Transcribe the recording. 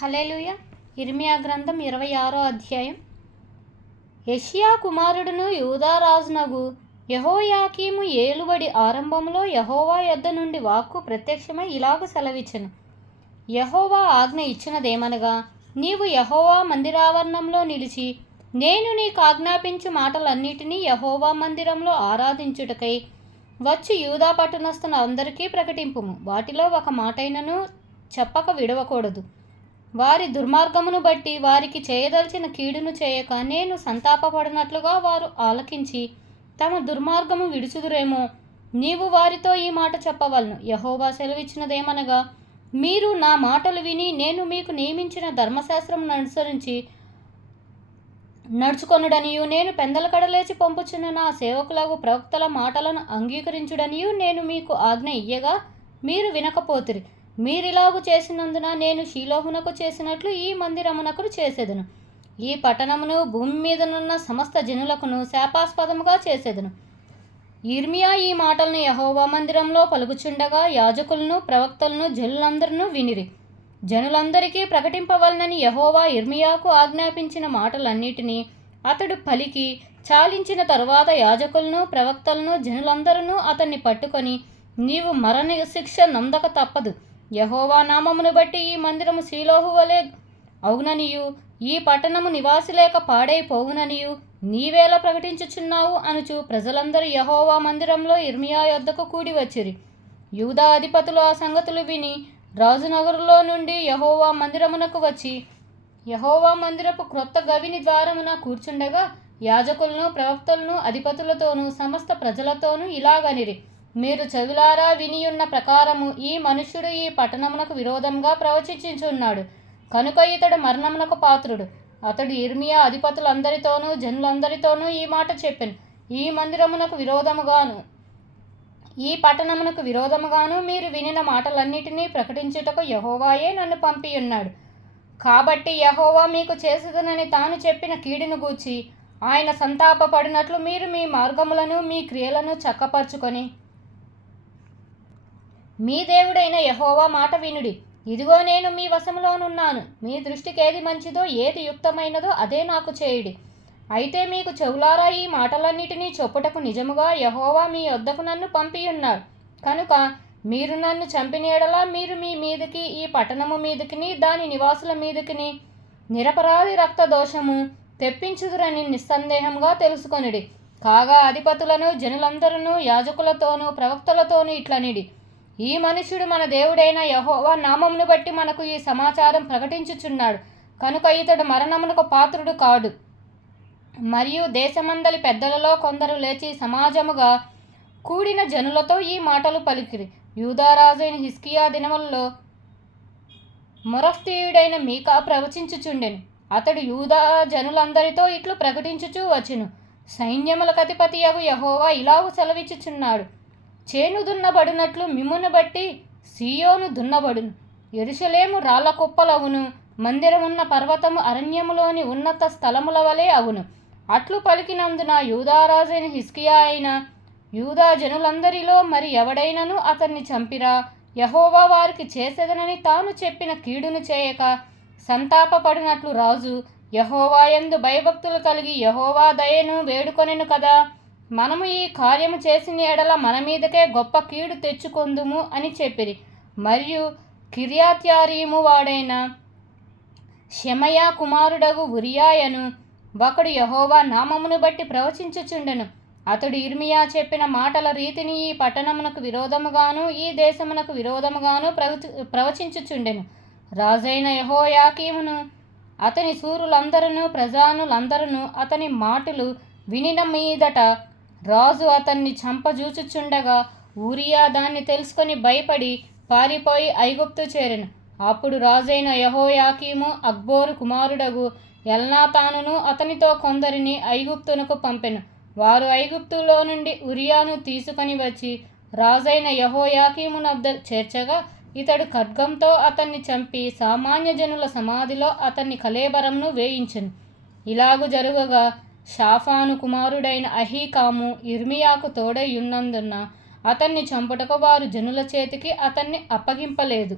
హల్లెలూయా. ఇర్మియా గ్రంథం 26వ అధ్యాయం. యెషయా కుమారుడును యూదా రాజునగు యెహోయాకీము ఏలుబడి ఆరంభంలో యెహోవా యొద్ద నుండి వాక్కు ప్రత్యక్షమై ఇలాగు సెలవిచ్చెను. యెహోవా ఆజ్ఞ ఇచ్చినదేమనగా, నీవు యెహోవా మందిరావరణంలో నిలిచి నేను నీకు ఆజ్ఞాపించు మాటలన్నిటినీ యెహోవా మందిరంలో ఆరాధించుటకై వచ్చి యూదా పట్టణస్థున అందరికీ ప్రకటింపుము. వాటిలో ఒక మాటైనను చెప్పక విడవకూడదు. వారి దుర్మార్గమును బట్టి వారికి చేయదలిచిన కీడును చేయక నేను సంతాపపడినట్లుగా వారు ఆలకించి తమ దుర్మార్గము విడుచుదురేమో. నీవు వారితో ఈ మాట చెప్పవలను. యెహోవా సెలవిచ్చినదేమనగా, మీరు నా మాటలు విని నేను మీకు నియమించిన ధర్మశాస్త్రమును అనుసరించి నడుచుకొనుడనియు నేను పెందల కడలేచి పంపుచున్న నా సేవకులకు ప్రవక్తల మాటలను అంగీకరించుడనియు నేను మీకు ఆజ్ఞ ఇయ్యగా మీరు వినకపోతిరి. మీరిలాగు చేసినందున నేను షీలోహునకు చేసినట్లు ఈ మందిరమునకు చేసేదను. ఈ పట్టణమును భూమి మీదనున్న సమస్త జనులకును శాపాస్పదముగా చేసేదను. ఇర్మియా ఈ మాటలను యెహోవా మందిరంలో పలుకుచుండగా యాజకులను ప్రవక్తలను జనులందరూ వినిరి. జనులందరికీ ప్రకటింపవలనని యెహోవా ఇర్మియాకు ఆజ్ఞాపించిన మాటలన్నిటినీ అతడు పలికి చాలించిన తరువాత యాజకులను ప్రవక్తలను జనులందరూ అతన్ని పట్టుకొని, నీవు మరణ శిక్ష నందక తప్పదు. యెహోవా నామమును బట్టి ఈ మందిరము షీలోహు వలె అవుననియు ఈ పట్టణము నివాసి లేక పాడైపోవుననియు నీవేలా ప్రకటించుచున్నావు అనుచు ప్రజలందరూ యెహోవా మందిరంలో ఇర్మియా యొద్దకు కూడి వచ్చిరి. యూదా అధిపతులు ఆ సంగతులు విని రాజునగరులో నుండి యెహోవా మందిరమునకు వచ్చి యెహోవా మందిరపు క్రొత్త గవిని ద్వారమున కూర్చుండగా యాజకులను ప్రవక్తలను అధిపతులతోనూ సమస్త ప్రజలతోనూ ఇలాగనిరి, మీరు చెవులారా వినియున్న ప్రకారము ఈ మనుష్యుడు ఈ పట్టణమునకు విరోధంగా ప్రవచించుచున్నాడు కనుక ఇతడు మరణమునకు పాత్రుడు. అతడు ఇర్మియా అధిపతులందరితోనూ జనులందరితోనూ ఈ మాట చెప్పెను. ఈ మందిరమునకు విరోధముగాను ఈ పట్టణమునకు విరోధముగాను మీరు వినిన మాటలన్నిటినీ ప్రకటించుటకు యెహోవాయే నన్ను పంపియున్నాడు. కాబట్టి యెహోవా మీకు చేసేదనని తాను చెప్పిన కీడును గూర్చి ఆయన సంతాపపడినట్లు మీరు మీ మార్గములను మీ క్రియలను చక్కపరుచుకొని మీ దేవుడైన యెహోవా మాట వినుడి. ఇదిగో నేను మీ వశములోనున్నాను. మీ దృష్టికి ఏది మంచిదో ఏది యుక్తమైనదో అదే నాకు చేయుడి. అయితే మీకు చెవులారా ఈ మాటలన్నిటినీ చెప్పుటకు నిజముగా యెహోవా మీ యొద్దకు నన్ను పంపియున్నాడు కనుక మీరు నన్ను చంపిన యెడల మీరు మీ మీదకి ఈ పట్టణము మీదకిని దాని నివాసుల మీదకిని నిరపరాధి రక్త దోషము తెప్పించుదురని నిస్సందేహంగా తెలుసుకొనిడి. కాగా అధిపతులను జనులందరూ యాజకులతోనూ ప్రవక్తలతోనూ ఇట్లనిడి, ఈ మనుష్యుడు మన దేవుడైన యెహోవా నామమును బట్టి మనకు ఈ సమాచారం ప్రకటించుచున్నాడు కనుక ఇతడు మరణమునకు పాత్రుడు కాడు. మరియు దేశమందలి పెద్దలలో కొందరు లేచి సమాజముగా కూడిన జనులతో ఈ మాటలు పలికిరి. యూదారాజైన హిజ్కియా దినములలో మొరఫ్తీయుడైన మీకా ప్రవచించుచుండెను. అతడు యూదా జనులందరితో ఇట్లు ప్రకటించుచూ వచ్చెను, సైన్యములకు అధిపతియగు యెహోవా ఇలాగు సెలవిచ్చుచున్నాడు, చేను దున్నబడినట్లు మిమ్మును బట్టి సీయోను దున్నబడును, యెరూషలేము రాళ్ల కుప్పలవును, మందిరమున్న పర్వతము అరణ్యములోని ఉన్నత స్థలముల వలె అగును. అట్లు పలికినందున యూదారాజైన హిజ్కియా అయిన యూదా జనులందరిలో మరి ఎవడైనను అతన్ని చంపిరా యెహోవా వారికి చేసేదనని తాను చెప్పిన కీడును చేయక సంతాపపడినట్లు రాజు యెహోవా యందు భయభక్తులు కలిగి యెహోవా దయను వేడుకొనెను కదా. మనము ఈ కార్యము చేసిన ఎడల మన మీదకే గొప్ప కీడు తెచ్చుకొందుము అని చెప్పిరి. మరియు కిర్యత్యారీము వాడైన షెమయా కుమారుడగు ఉరియాయను ఒకడు యెహోవా నామమును బట్టి ప్రవచించుచుండెను. అతడు ఇర్మియా చెప్పిన మాటల రీతిని ఈ పట్టణమునకు విరోధముగాను ఈ దేశమునకు విరోధముగాను ప్రవచించుచుండెను. రాజైన యెహోయాకీమును అతని శూరులందరూ ప్రజానులందరూ అతని మాటలు వినిన మీదట రాజు అతన్ని చంపజూచుచుండగా ఊరియా దాన్ని తెలుసుకొని భయపడి పారిపోయి ఐగుప్తు చేరెను. అప్పుడు రాజైన యెహోయాకీము అక్బోరు కుమారుడగు ఎల్నాతానును అతనితో కొందరిని ఐగుప్తునకు పంపెను. వారు ఐగుప్తులో నుండి ఉరియాను తీసుకొని వచ్చి రాజైన యెహోయాకీము వద్ద చేర్చగా ఇతడు ఖడ్గంతో అతన్ని చంపి సామాన్య జనుల సమాధిలో అతన్ని కళేబరమును వేయించెను. ఇలాగు జరుగగా షాఫాను కుమారుడైన అహీకాము ఇర్మియాకు తోడై ఉన్నందున అతన్ని చంపుటకు వారు జనుల చేతికి అతన్ని అప్పగింపలేదు.